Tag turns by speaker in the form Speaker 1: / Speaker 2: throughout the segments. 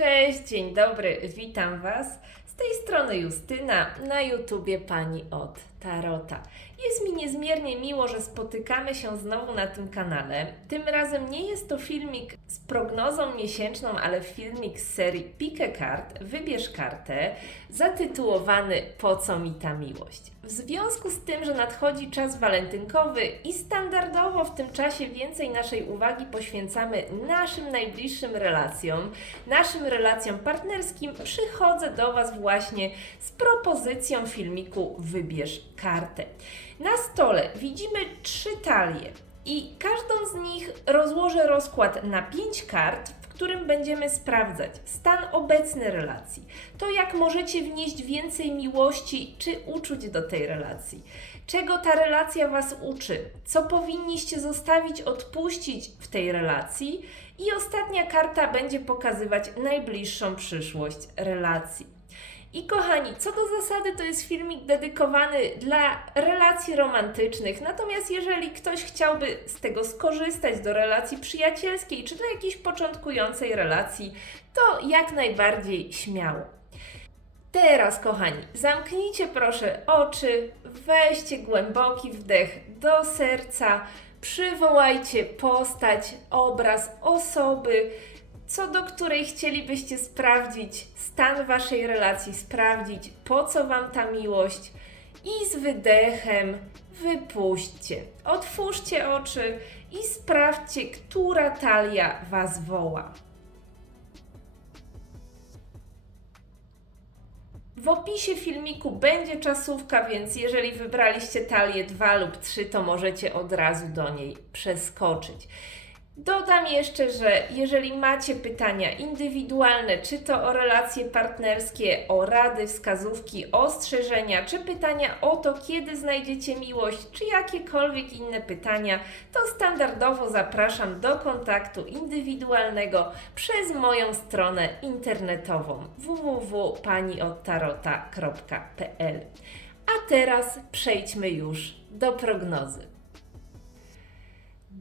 Speaker 1: Cześć, dzień dobry, witam Was. Z tej strony Justyna, na YouTubie Pani od Tarota. Jest mi niezmiernie miło, że spotykamy się znowu na tym kanale. Tym razem nie jest to filmik z prognozą miesięczną, ale filmik z serii Pikę Kart, Wybierz kartę, zatytułowany Po co mi ta miłość? W związku z tym, że nadchodzi czas walentynkowy i standardowo w tym czasie więcej naszej uwagi poświęcamy naszym najbliższym relacjom, naszym relacjom partnerskim, przychodzę do Was właśnie z propozycją filmiku Wybierz kartę. Na stole widzimy trzy talie i każdą z nich rozłożę rozkład na pięć kart, w którym będziemy sprawdzać stan obecny relacji, to jak możecie wnieść więcej miłości czy uczuć do tej relacji, czego ta relacja Was uczy, co powinniście zostawić, odpuścić w tej relacji i ostatnia karta będzie pokazywać najbliższą przyszłość relacji. I kochani, co do zasady, to jest filmik dedykowany dla relacji romantycznych. Natomiast jeżeli ktoś chciałby z tego skorzystać do relacji przyjacielskiej czy dla jakiejś początkującej relacji, to jak najbardziej śmiało. Teraz, kochani, zamknijcie proszę oczy, weźcie głęboki wdech do serca, przywołajcie postać, obraz osoby, co do której chcielibyście sprawdzić stan waszej relacji, sprawdzić po co wam ta miłość i z wydechem wypuśćcie. Otwórzcie oczy i sprawdźcie, która talia was woła. W opisie filmiku będzie czasówka, więc jeżeli wybraliście talię 2 lub 3, to możecie od razu do niej przeskoczyć. Dodam jeszcze, że jeżeli macie pytania indywidualne, czy to o relacje partnerskie, o rady, wskazówki, ostrzeżenia, czy pytania o to, kiedy znajdziecie miłość, czy jakiekolwiek inne pytania, to standardowo zapraszam do kontaktu indywidualnego przez moją stronę internetową www.paniodtarota.pl. A teraz przejdźmy już do prognozy.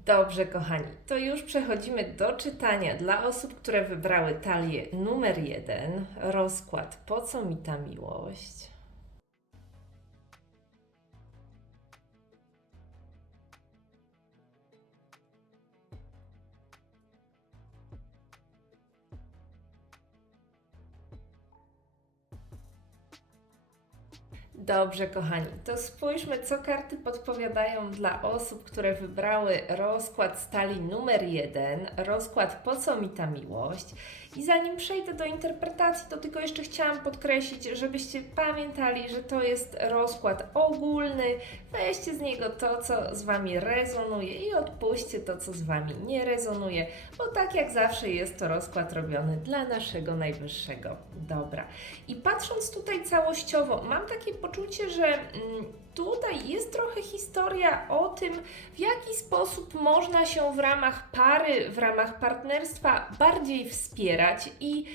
Speaker 1: Dobrze, kochani, to już przechodzimy do czytania dla osób, które wybrały talię numer jeden. Rozkład Po co mi ta miłość? Dobrze, kochani, to spójrzmy, co karty podpowiadają dla osób, które wybrały rozkład stali numer jeden, rozkład Po co mi ta miłość. I zanim przejdę do interpretacji, to tylko jeszcze chciałam podkreślić, żebyście pamiętali, że to jest rozkład ogólny. Weźcie z niego to, co z Wami rezonuje i odpuśćcie to, co z Wami nie rezonuje, bo tak jak zawsze jest to rozkład robiony dla naszego najwyższego dobra. I patrząc tutaj całościowo, mam takie poczucie, że mm, tutaj jest trochę historia o tym, w jaki sposób można się w ramach pary, w ramach partnerstwa bardziej wspierać i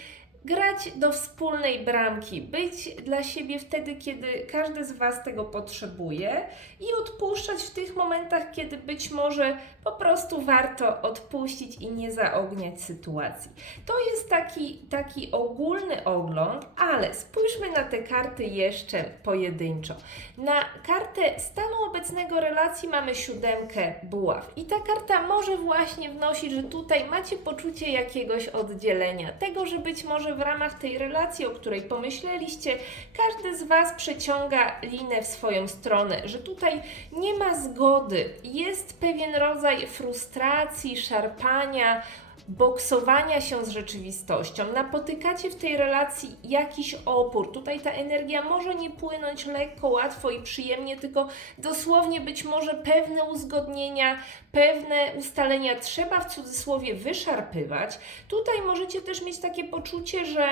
Speaker 1: grać do wspólnej bramki, być dla siebie wtedy, kiedy każdy z Was tego potrzebuje i odpuszczać w tych momentach, kiedy być może po prostu warto odpuścić i nie zaogniać sytuacji. To jest taki, taki ogólny ogląd, ale spójrzmy na te karty jeszcze pojedynczo. Na kartę stanu obecnego relacji mamy siódemkę buław i ta karta może właśnie wnosić, że tutaj macie poczucie jakiegoś oddzielenia, tego, że być może w ramach tej relacji, o której pomyśleliście, każdy z Was przeciąga linę w swoją stronę, że tutaj nie ma zgody, jest pewien rodzaj frustracji, szarpania, boksowania się z rzeczywistością, napotykacie w tej relacji jakiś opór. Tutaj ta energia może nie płynąć lekko, łatwo i przyjemnie, tylko dosłownie być może pewne uzgodnienia, pewne ustalenia trzeba w cudzysłowie wyszarpywać. Tutaj możecie też mieć takie poczucie, że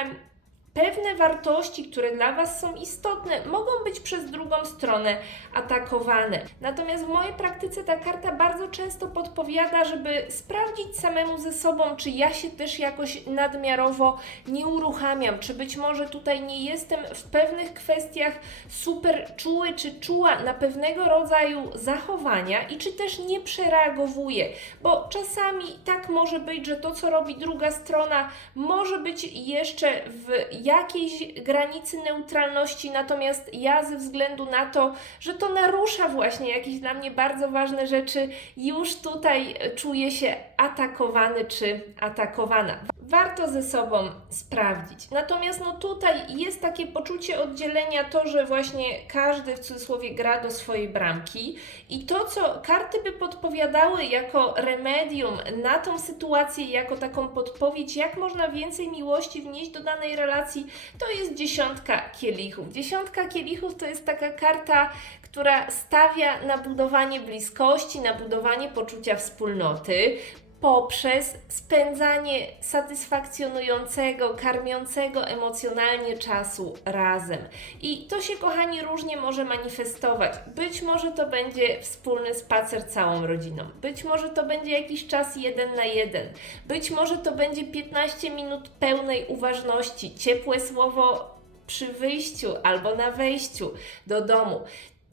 Speaker 1: pewne wartości, które dla Was są istotne, mogą być przez drugą stronę atakowane. Natomiast w mojej praktyce ta karta bardzo często podpowiada, żeby sprawdzić samemu ze sobą, czy ja się też jakoś nadmiarowo nie uruchamiam, czy być może tutaj nie jestem w pewnych kwestiach super czuły czy czuła na pewnego rodzaju zachowania i czy też nie przereagowuję, bo czasami tak może być, że to, co robi druga strona, może być jeszcze w jakiejś granicy neutralności, natomiast ja ze względu na to, że to narusza właśnie jakieś dla mnie bardzo ważne rzeczy, już tutaj czuję się atakowany czy atakowana. Warto ze sobą sprawdzić. Natomiast no tutaj jest takie poczucie oddzielenia, to, że właśnie każdy w cudzysłowie gra do swojej bramki i to, co karty by podpowiadały jako remedium na tą sytuację, jako taką podpowiedź, jak można więcej miłości wnieść do danej relacji, to jest dziesiątka kielichów. Dziesiątka kielichów to jest taka karta, która stawia na budowanie bliskości, na budowanie poczucia wspólnoty, poprzez spędzanie satysfakcjonującego, karmiącego emocjonalnie czasu razem. I to się, kochani, różnie może manifestować. Być może to będzie wspólny spacer całą rodziną, być może to będzie jakiś czas jeden na jeden, być może to będzie 15 minut pełnej uważności, ciepłe słowo przy wyjściu albo na wejściu do domu.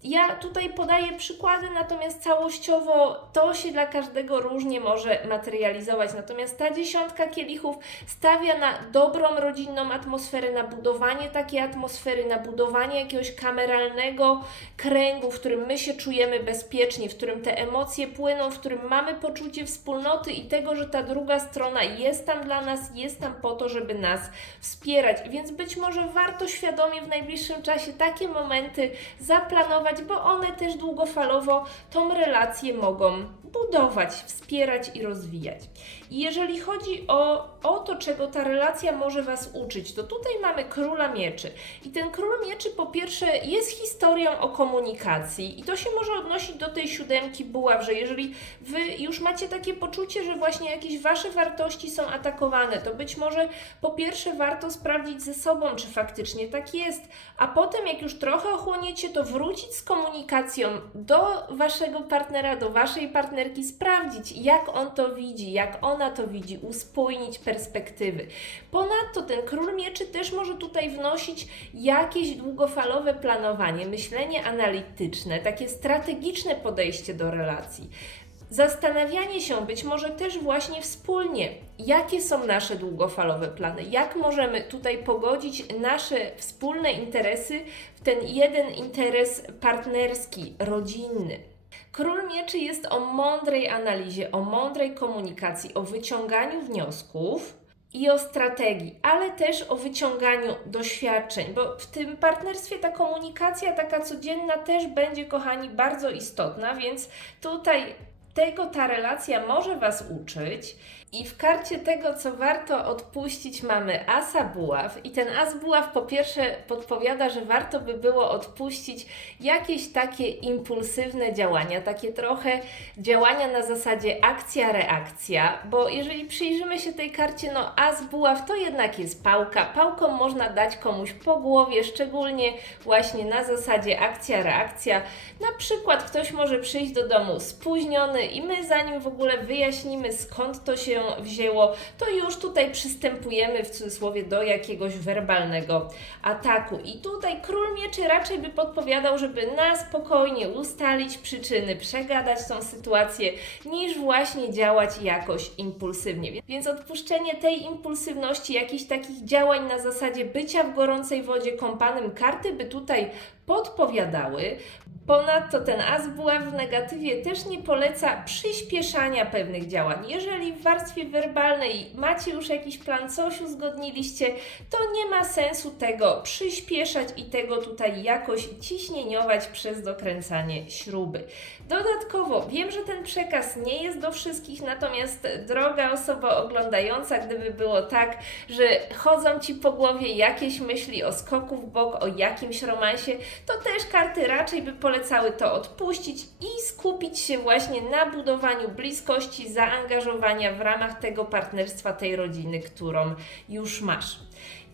Speaker 1: Ja tutaj podaję przykłady, natomiast całościowo to się dla każdego różnie może materializować. Natomiast ta dziesiątka kielichów stawia na dobrą rodzinną atmosferę, na budowanie takiej atmosfery, na budowanie jakiegoś kameralnego kręgu, w którym my się czujemy bezpiecznie, w którym te emocje płyną, w którym mamy poczucie wspólnoty i tego, że ta druga strona jest tam dla nas, jest tam po to, żeby nas wspierać. Więc być może warto świadomie w najbliższym czasie takie momenty zaplanować bo one też długofalowo tą relację mogą budować, wspierać i rozwijać. I jeżeli chodzi o, o to, czego ta relacja może Was uczyć, to tutaj mamy króla mieczy. I ten król mieczy po pierwsze jest historią o komunikacji i to się może odnosić do tej siódemki buław, że jeżeli Wy już macie takie poczucie, że właśnie jakieś Wasze wartości są atakowane, to być może po pierwsze warto sprawdzić ze sobą, czy faktycznie tak jest, a potem jak już trochę ochłoniecie, to wrócić z komunikacją do Waszego partnera, do Waszej partnerki, sprawdzić jak on to widzi, jak ona to widzi, uspójnić perspektywy. Ponadto ten król mieczy też może tutaj wnosić jakieś długofalowe planowanie, myślenie analityczne, takie strategiczne podejście do relacji. Zastanawianie się być może też właśnie wspólnie, jakie są nasze długofalowe plany, jak możemy tutaj pogodzić nasze wspólne interesy w ten jeden interes partnerski, rodzinny. Król Mieczy jest o mądrej analizie, o mądrej komunikacji, o wyciąganiu wniosków i o strategii, ale też o wyciąganiu doświadczeń, bo w tym partnerstwie ta komunikacja taka codzienna też będzie, kochani, bardzo istotna, więc tutaj tego ta relacja może Was uczyć. I w karcie tego, co warto odpuścić, mamy asa buław. I ten as buław po pierwsze podpowiada, że warto by było odpuścić jakieś takie impulsywne działania, takie trochę działania na zasadzie akcja-reakcja, bo jeżeli przyjrzymy się tej karcie, no as buław to jednak jest pałka. Pałką można dać komuś po głowie, szczególnie właśnie na zasadzie akcja-reakcja. Na przykład ktoś może przyjść do domu spóźniony i my zanim w ogóle wyjaśnimy skąd to się wzięło, to już tutaj przystępujemy w cudzysłowie do jakiegoś werbalnego ataku. I tutaj król mieczy raczej by podpowiadał, żeby na spokojnie ustalić przyczyny, przegadać tą sytuację, niż właśnie działać jakoś impulsywnie. Więc odpuszczenie tej impulsywności, jakichś takich działań na zasadzie bycia w gorącej wodzie kąpanym karty by tutaj podpowiadały. Ponadto ten as w negatywie też nie poleca przyspieszania pewnych działań. Jeżeli w warstwie werbalnej macie już jakiś plan, coś uzgodniliście, to nie ma sensu tego przyspieszać i tego tutaj jakoś ciśnieniować przez dokręcanie śruby. Dodatkowo wiem, że ten przekaz nie jest do wszystkich, natomiast droga osoba oglądająca, gdyby było tak, że chodzą Ci po głowie jakieś myśli o skoku w bok, o jakimś romansie, to też karty raczej by polecały to odpuścić i skupić się właśnie na budowaniu bliskości, zaangażowania w ramach tego partnerstwa, tej rodziny, którą już masz.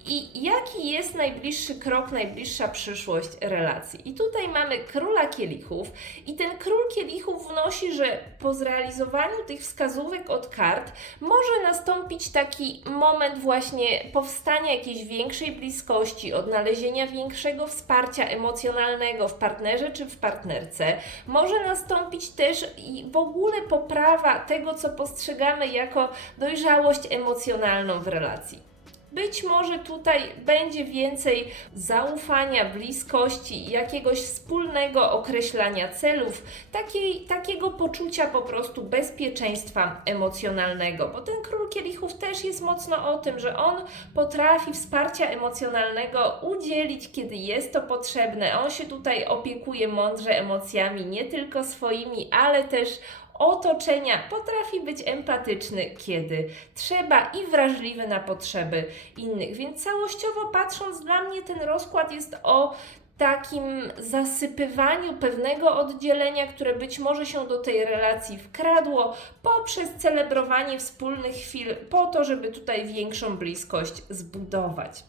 Speaker 1: I jaki jest najbliższy krok, najbliższa przyszłość relacji? I tutaj mamy króla kielichów, i ten król kielichów wnosi, że po zrealizowaniu tych wskazówek od kart może nastąpić taki moment właśnie powstania jakiejś większej bliskości, odnalezienia większego wsparcia emocjonalnego w partnerze czy w partnerce. Może nastąpić też i w ogóle poprawa tego, co postrzegamy jako dojrzałość emocjonalną w relacji. Być może tutaj będzie więcej zaufania, bliskości, jakiegoś wspólnego określania celów, takiej, takiego poczucia po prostu bezpieczeństwa emocjonalnego, bo ten król kielichów też jest mocno o tym, że on potrafi wsparcia emocjonalnego udzielić, kiedy jest to potrzebne. On się tutaj opiekuje mądrze emocjami, nie tylko swoimi, ale też otoczenia, potrafi być empatyczny, kiedy trzeba i wrażliwy na potrzeby innych. Więc całościowo patrząc, dla mnie ten rozkład jest o takim zasypywaniu pewnego oddzielenia, które być może się do tej relacji wkradło, poprzez celebrowanie wspólnych chwil, po to, żeby tutaj większą bliskość zbudować.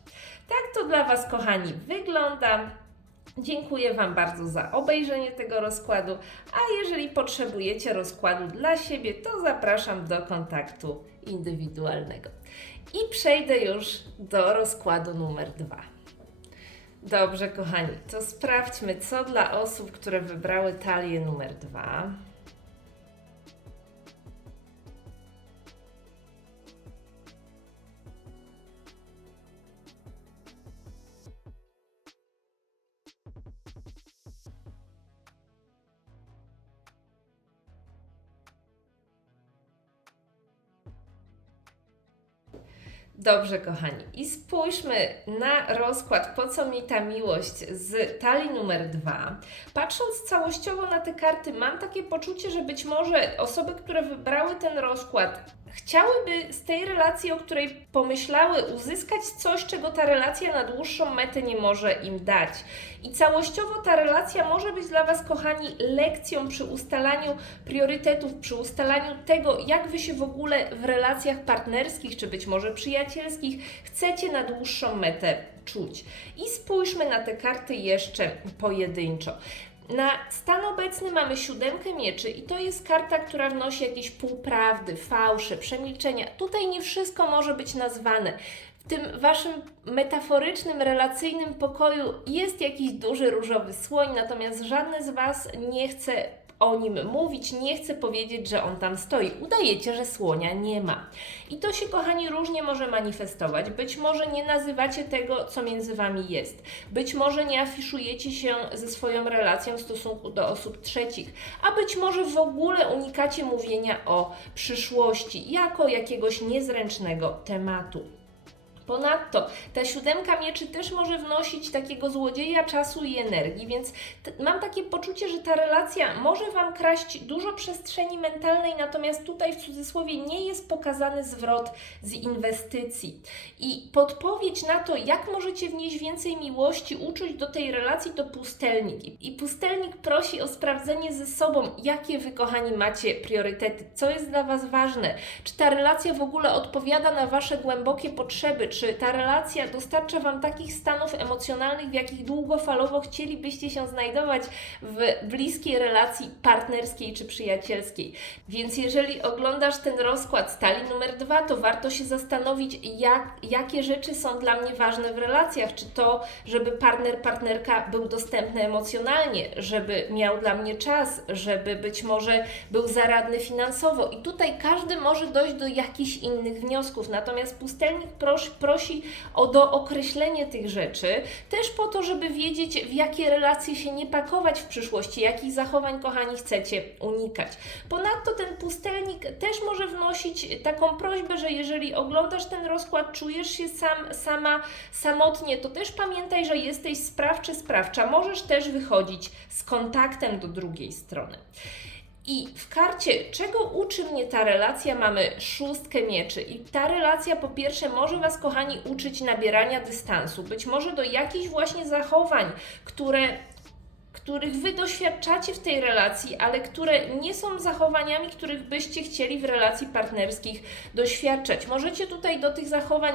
Speaker 1: Tak to dla Was, kochani, wygląda. Dziękuję Wam bardzo za obejrzenie tego rozkładu, a jeżeli potrzebujecie rozkładu dla siebie, to zapraszam do kontaktu indywidualnego. I przejdę już do rozkładu numer dwa. Dobrze, kochani, to sprawdźmy, co dla osób, które wybrały talię numer dwa. Dobrze, kochani, i spójrzmy na rozkład, po co mi ta miłość z talii numer dwa. Patrząc całościowo na te karty, mam takie poczucie, że być może osoby, które wybrały ten rozkład, chciałyby z tej relacji, o której pomyślały, uzyskać coś, czego ta relacja na dłuższą metę nie może im dać. I całościowo ta relacja może być dla Was, kochani, lekcją przy ustalaniu priorytetów, przy ustalaniu tego, jak Wy się w ogóle w relacjach partnerskich, czy być może przyjacielskich, chcecie na dłuższą metę czuć. I spójrzmy na te karty jeszcze pojedynczo. Na stan obecny mamy siódemkę mieczy i to jest karta, która wnosi jakieś półprawdy, fałsze, przemilczenia. Tutaj nie wszystko może być nazwane. W tym waszym metaforycznym, relacyjnym pokoju jest jakiś duży różowy słoń, natomiast żadne z was nie chce o nim mówić, nie chcę powiedzieć, że on tam stoi. Udajecie, że słonia nie ma. I to się, kochani, różnie może manifestować. Być może nie nazywacie tego, co między Wami jest. Być może nie afiszujecie się ze swoją relacją w stosunku do osób trzecich, a być może w ogóle unikacie mówienia o przyszłości jako jakiegoś niezręcznego tematu. Ponadto ta siódemka mieczy też może wnosić takiego złodzieja czasu i energii, więc mam takie poczucie, że ta relacja może Wam kraść dużo przestrzeni mentalnej, natomiast tutaj w cudzysłowie nie jest pokazany zwrot z inwestycji. I podpowiedź na to, jak możecie wnieść więcej miłości, uczuć do tej relacji, to pustelnik. I pustelnik prosi o sprawdzenie ze sobą, jakie Wy, kochani, macie priorytety, co jest dla Was ważne, czy ta relacja w ogóle odpowiada na Wasze głębokie potrzeby, czy ta relacja dostarcza Wam takich stanów emocjonalnych, w jakich długofalowo chcielibyście się znajdować w bliskiej relacji partnerskiej czy przyjacielskiej. Więc jeżeli oglądasz ten rozkład stali numer dwa, to warto się zastanowić, jak, jakie rzeczy są dla mnie ważne w relacjach. Czy to, żeby partner, partnerka był dostępny emocjonalnie, żeby miał dla mnie czas, żeby być może był zaradny finansowo. I tutaj każdy może dojść do jakichś innych wniosków. Natomiast pustelnik prosi, prosi o dookreślenie tych rzeczy, też po to, żeby wiedzieć, w jakie relacje się nie pakować w przyszłości, jakich zachowań, kochani, chcecie unikać. Ponadto ten pustelnik też może wnosić taką prośbę, że jeżeli oglądasz ten rozkład, czujesz się sam, sama samotnie, to też pamiętaj, że jesteś sprawczy, sprawcza. Możesz też wychodzić z kontaktem do drugiej strony. I w karcie, czego uczy mnie ta relacja, mamy szóstkę mieczy. I ta relacja, po pierwsze, może Was, kochani, uczyć nabierania dystansu, być może do jakichś właśnie zachowań, które których Wy doświadczacie w tej relacji, ale które nie są zachowaniami, których byście chcieli w relacji partnerskich doświadczać. Możecie tutaj do tych zachowań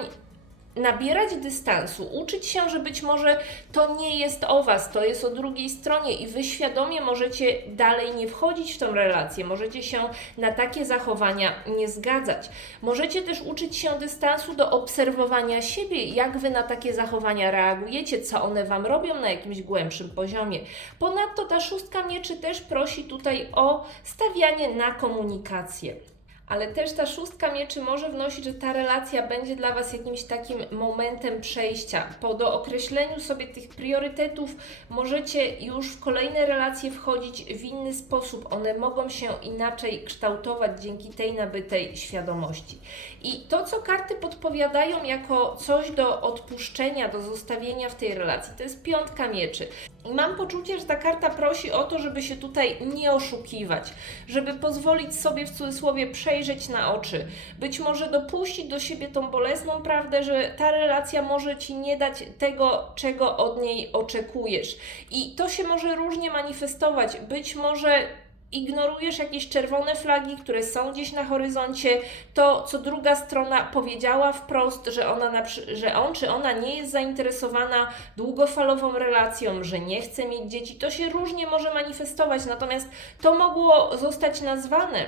Speaker 1: nabierać dystansu, uczyć się, że być może to nie jest o Was, to jest o drugiej stronie i Wy świadomie możecie dalej nie wchodzić w tą relację, możecie się na takie zachowania nie zgadzać. Możecie też uczyć się dystansu do obserwowania siebie, jak Wy na takie zachowania reagujecie, co one Wam robią na jakimś głębszym poziomie. Ponadto ta szóstka mieczy też prosi tutaj o stawianie na komunikację. Ale też ta szóstka mieczy może wnosić, że ta relacja będzie dla Was jakimś takim momentem przejścia. Po dookreśleniu sobie tych priorytetów możecie już w kolejne relacje wchodzić w inny sposób. One mogą się inaczej kształtować dzięki tej nabytej świadomości. I to, co karty podpowiadają jako coś do odpuszczenia, do zostawienia w tej relacji, to jest piątka mieczy. Mam poczucie, że ta karta prosi o to, żeby się tutaj nie oszukiwać, żeby pozwolić sobie w cudzysłowie przejrzeć na oczy, być może dopuścić do siebie tą bolesną prawdę, że ta relacja może ci nie dać tego, czego od niej oczekujesz. I to się może różnie manifestować. Być może ignorujesz jakieś czerwone flagi, które są gdzieś na horyzoncie, to co druga strona powiedziała wprost, że, ona że on czy ona nie jest zainteresowana długofalową relacją, że nie chce mieć dzieci, to się różnie może manifestować, natomiast to mogło zostać nazwane,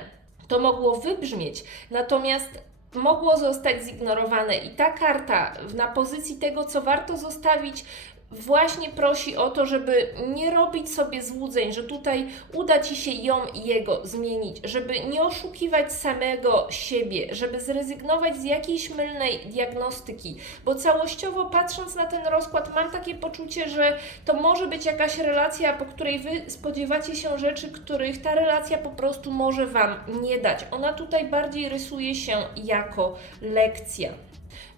Speaker 1: to mogło wybrzmieć, natomiast mogło zostać zignorowane. I ta karta na pozycji tego, co warto zostawić, właśnie prosi o to, żeby nie robić sobie złudzeń, że tutaj uda Ci się ją i jego zmienić, żeby nie oszukiwać samego siebie, żeby zrezygnować z jakiejś mylnej diagnostyki, bo całościowo patrząc na ten rozkład, mam takie poczucie, że to może być jakaś relacja, po której Wy spodziewacie się rzeczy, których ta relacja po prostu może Wam nie dać. Ona tutaj bardziej rysuje się jako lekcja.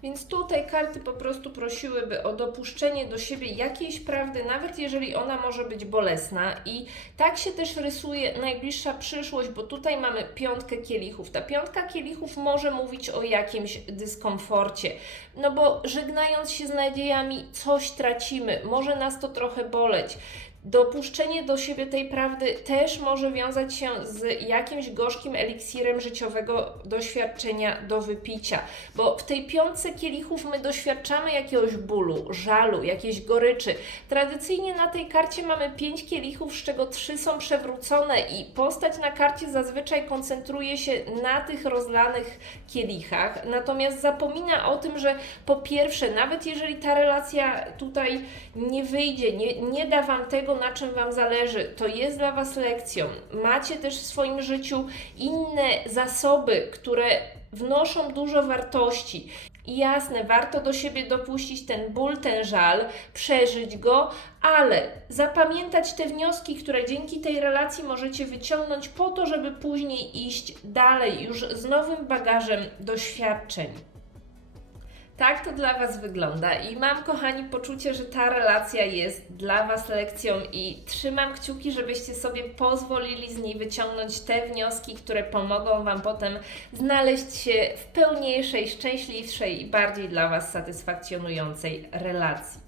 Speaker 1: Więc tutaj karty po prostu prosiłyby o dopuszczenie do siebie jakiejś prawdy, nawet jeżeli ona może być bolesna. I tak się też rysuje najbliższa przyszłość, bo tutaj mamy piątkę kielichów. Ta piątka kielichów może mówić o jakimś dyskomforcie, no bo żegnając się z nadziejami, coś tracimy, może nas to trochę boleć. Dopuszczenie do siebie tej prawdy też może wiązać się z jakimś gorzkim eliksirem życiowego doświadczenia do wypicia, bo w tej piątce kielichów my doświadczamy jakiegoś bólu, żalu, jakiejś goryczy. Tradycyjnie na tej karcie mamy pięć kielichów, z czego trzy są przewrócone i postać na karcie zazwyczaj koncentruje się na tych rozlanych kielichach, natomiast zapomina o tym, że po pierwsze, nawet jeżeli ta relacja tutaj nie wyjdzie, nie, nie da Wam tego, na czym Wam zależy, to jest dla Was lekcją. Macie też w swoim życiu inne zasoby, które wnoszą dużo wartości. I jasne, warto do siebie dopuścić ten ból, ten żal, przeżyć go, ale zapamiętać te wnioski, które dzięki tej relacji możecie wyciągnąć po to, żeby później iść dalej, już z nowym bagażem doświadczeń. Tak to dla Was wygląda i mam, kochani, poczucie, że ta relacja jest dla Was lekcją i trzymam kciuki, żebyście sobie pozwolili z niej wyciągnąć te wnioski, które pomogą Wam potem znaleźć się w pełniejszej, szczęśliwszej i bardziej dla Was satysfakcjonującej relacji.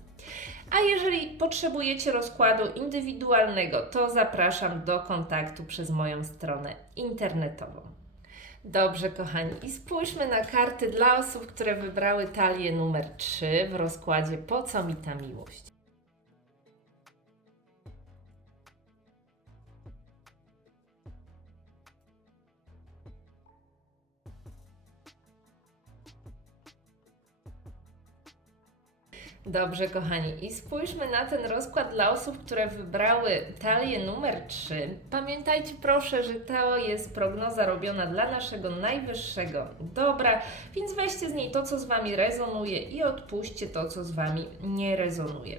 Speaker 1: A jeżeli potrzebujecie rozkładu indywidualnego, to zapraszam do kontaktu przez moją stronę internetową. Dobrze, kochani, i spójrzmy na karty dla osób, które wybrały talię numer 3 w rozkładzie Po co mi ta miłość? Dobrze, kochani, i spójrzmy na ten rozkład dla osób, które wybrały talię numer 3. Pamiętajcie proszę, że to jest prognoza robiona dla naszego najwyższego dobra, więc weźcie z niej to, co z Wami rezonuje i odpuśćcie to, co z Wami nie rezonuje.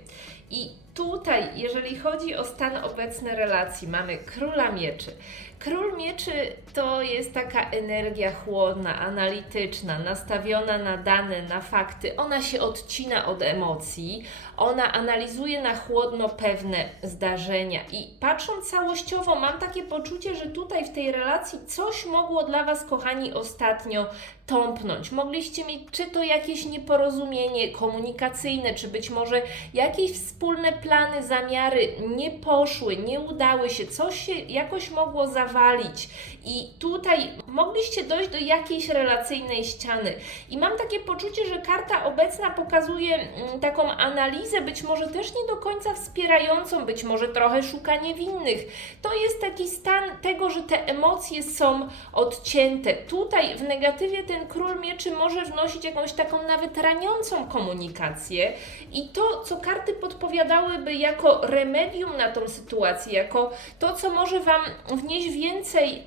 Speaker 1: I tutaj, jeżeli chodzi o stan obecny relacji, mamy króla mieczy. Król mieczy to jest taka energia chłodna, analityczna, nastawiona na dane, na fakty. Ona się odcina od emocji, ona analizuje na chłodno pewne zdarzenia. I patrząc całościowo, mam takie poczucie, że tutaj w tej relacji coś mogło dla Was, kochani, ostatnio tąpnąć. Mogliście mieć czy to jakieś nieporozumienie komunikacyjne, czy być może jakieś wspólne plany, zamiary nie poszły, nie udały się, coś się jakoś mogło zawalić. I tutaj mogliście dojść do jakiejś relacyjnej ściany. I mam takie poczucie, że karta obecna pokazuje mm, taką analizę, być może też nie do końca wspierającą, być może trochę szukanie winnych. To jest taki stan tego, że te emocje są odcięte. Tutaj w negatywie ten król mieczy może wnosić jakąś taką nawet raniącą komunikację i to, co karty podpowiadałyby jako remedium na tą sytuację, jako to, co może Wam wnieść więcej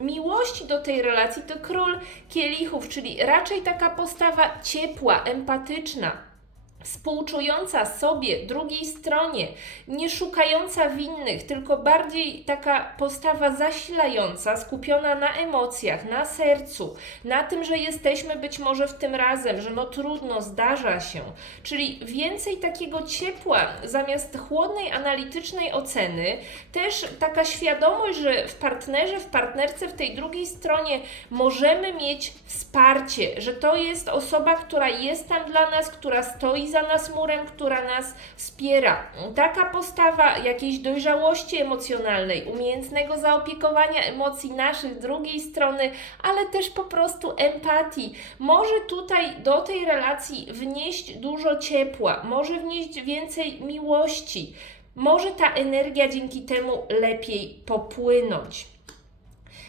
Speaker 1: miłości do tej relacji, to król kielichów, czyli raczej taka postawa ciepła, empatyczna współczująca sobie, drugiej stronie, nie szukająca winnych, tylko bardziej taka postawa zasilająca, skupiona na emocjach, na sercu, na tym, że jesteśmy być może w tym razem, że no trudno, zdarza się. Czyli więcej takiego ciepła zamiast chłodnej, analitycznej oceny, też taka świadomość, że w partnerze, w partnerce, w tej drugiej stronie możemy mieć wsparcie, że to jest osoba, która jest tam dla nas, która stoi za nas murem, która nas wspiera. Taka postawa jakiejś dojrzałości emocjonalnej, umiejętnego zaopiekowania emocji naszych drugiej strony, ale też po prostu empatii, może tutaj do tej relacji wnieść dużo ciepła, może wnieść więcej miłości. Może ta energia dzięki temu lepiej popłynąć.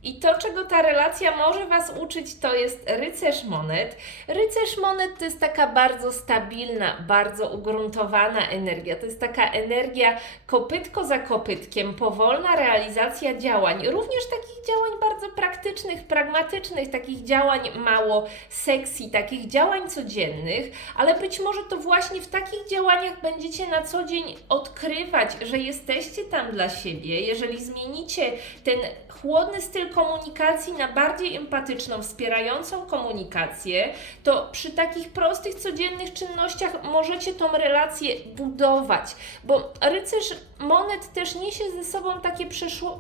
Speaker 1: I to, czego ta relacja może Was uczyć, to jest rycerz monet. Rycerz monet to jest taka bardzo stabilna, bardzo ugruntowana energia. To jest taka energia kopytko za kopytkiem, powolna realizacja działań, również takich działań bardzo praktycznych, pragmatycznych, takich działań mało sexy, takich działań codziennych, ale być może to właśnie w takich działaniach będziecie na co dzień odkrywać, że jesteście tam dla siebie. Jeżeli zmienicie ten chłodny styl komunikacji na bardziej empatyczną, wspierającą komunikację, to przy takich prostych, codziennych czynnościach możecie tą relację budować, bo rycerz monet też niesie ze sobą takie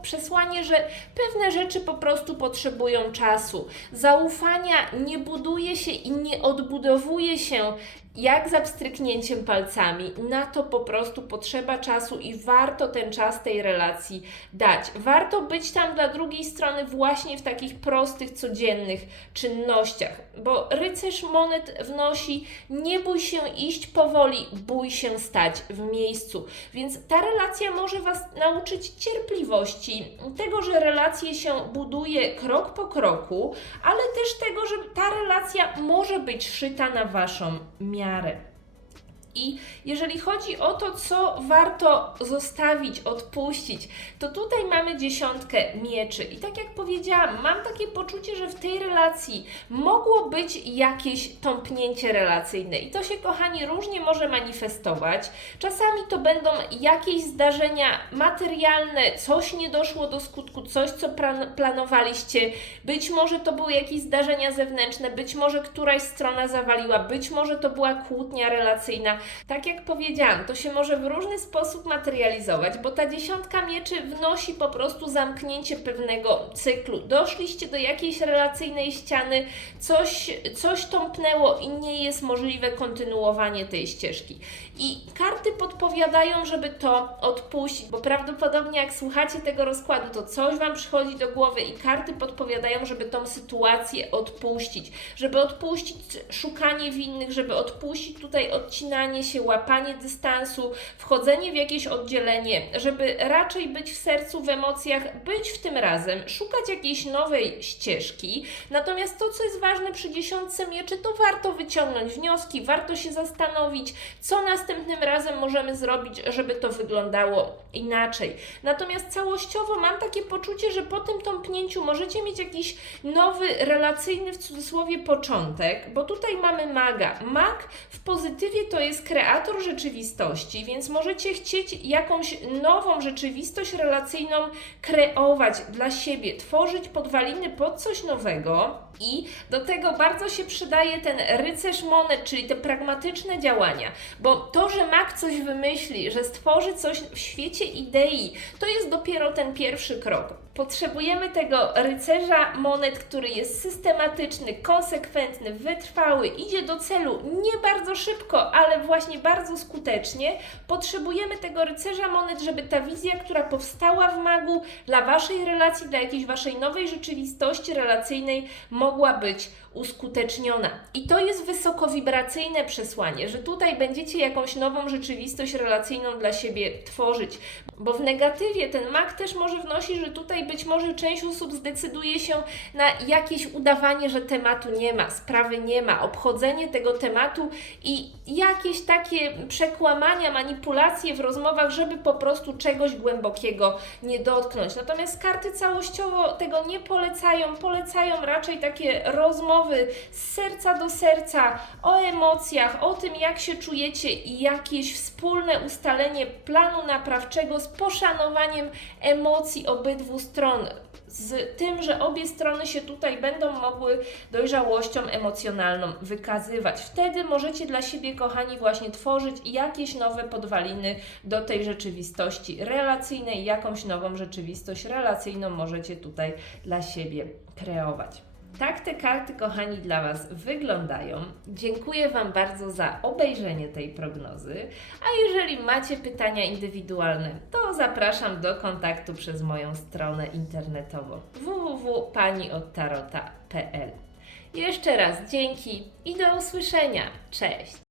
Speaker 1: przesłanie, że pewne rzeczy po prostu potrzebują czasu. Zaufania nie buduje się i nie odbudowuje się jak za pstryknięciem palcami. Na to po prostu potrzeba czasu i warto ten czas tej relacji dać. Warto być tam dla drugiej strony właśnie w takich prostych, codziennych czynnościach, bo rycerz monet wnosi nie bój się iść powoli, bój się stać w miejscu. Więc ta relacja może Was nauczyć cierpliwości, tego, że relacje się buduje krok po kroku, ale też tego, że ta relacja może być szyta na Waszą miarę. at it. I jeżeli chodzi o to, co warto zostawić, odpuścić, to tutaj mamy dziesiątkę mieczy. I tak jak powiedziałam, mam takie poczucie, że w tej relacji mogło być jakieś tąpnięcie relacyjne. I to się, kochani, różnie może manifestować. Czasami to będą jakieś zdarzenia materialne, coś nie doszło do skutku, coś, co plan- planowaliście. Być może to były jakieś zdarzenia zewnętrzne, być może któraś strona zawaliła, być może to była kłótnia relacyjna. Tak jak powiedziałam, to się może w różny sposób materializować, bo ta dziesiątka mieczy wnosi po prostu zamknięcie pewnego cyklu. Doszliście do jakiejś relacyjnej ściany, coś, coś tąpnęło i nie jest możliwe kontynuowanie tej ścieżki. I karty podpowiadają, żeby to odpuścić, bo prawdopodobnie jak słuchacie tego rozkładu, to coś Wam przychodzi do głowy i karty podpowiadają, żeby tą sytuację odpuścić, żeby odpuścić szukanie winnych, żeby odpuścić tutaj odcinanie się, łapanie dystansu, wchodzenie w jakieś oddzielenie, żeby raczej być w sercu, w emocjach, być w tym razem, szukać jakiejś nowej ścieżki. Natomiast to, co jest ważne przy dziesiątce mieczy, to warto wyciągnąć wnioski, warto się zastanowić, co następnym razem możemy zrobić, żeby to wyglądało inaczej. Natomiast całościowo mam takie poczucie, że po tym tąpnięciu możecie mieć jakiś nowy, relacyjny w cudzysłowie początek, bo tutaj mamy maga. Mag w pozytywie to jest kreator rzeczywistości, więc możecie chcieć jakąś nową rzeczywistość relacyjną kreować dla siebie, tworzyć podwaliny pod coś nowego i do tego bardzo się przydaje ten rycerz monet, czyli te pragmatyczne działania, bo to, że mag coś wymyśli, że stworzy coś w świecie idei, to jest dopiero ten pierwszy krok. Potrzebujemy tego rycerza monet, który jest systematyczny, konsekwentny, wytrwały, idzie do celu nie bardzo szybko, ale właśnie bardzo skutecznie. Potrzebujemy tego rycerza monet, żeby ta wizja, która powstała w magu dla Waszej relacji, dla jakiejś Waszej nowej rzeczywistości relacyjnej mogła być uskuteczniona. I to jest wysokowibracyjne przesłanie, że tutaj będziecie jakąś nową rzeczywistość relacyjną dla siebie tworzyć, bo w negatywie ten mag też może wnosić, że tutaj być może część osób zdecyduje się na jakieś udawanie, że tematu nie ma, sprawy nie ma, obchodzenie tego tematu i jakieś takie przekłamania, manipulacje w rozmowach, żeby po prostu czegoś głębokiego nie dotknąć. Natomiast karty całościowo tego nie polecają, polecają raczej takie rozmowy z serca do serca, o emocjach, o tym, jak się czujecie i jakieś wspólne ustalenie planu naprawczego z poszanowaniem emocji obydwu stron. Z tym, że obie strony się tutaj będą mogły dojrzałością emocjonalną wykazywać. Wtedy możecie dla siebie, kochani, właśnie tworzyć jakieś nowe podwaliny do tej rzeczywistości relacyjnej, jakąś nową rzeczywistość relacyjną możecie tutaj dla siebie kreować. Tak te karty, kochani, dla Was wyglądają. Dziękuję Wam bardzo za obejrzenie tej prognozy. A jeżeli macie pytania indywidualne, to zapraszam do kontaktu przez moją stronę internetową www.paniodtarota.pl. Jeszcze raz dzięki i do usłyszenia. Cześć!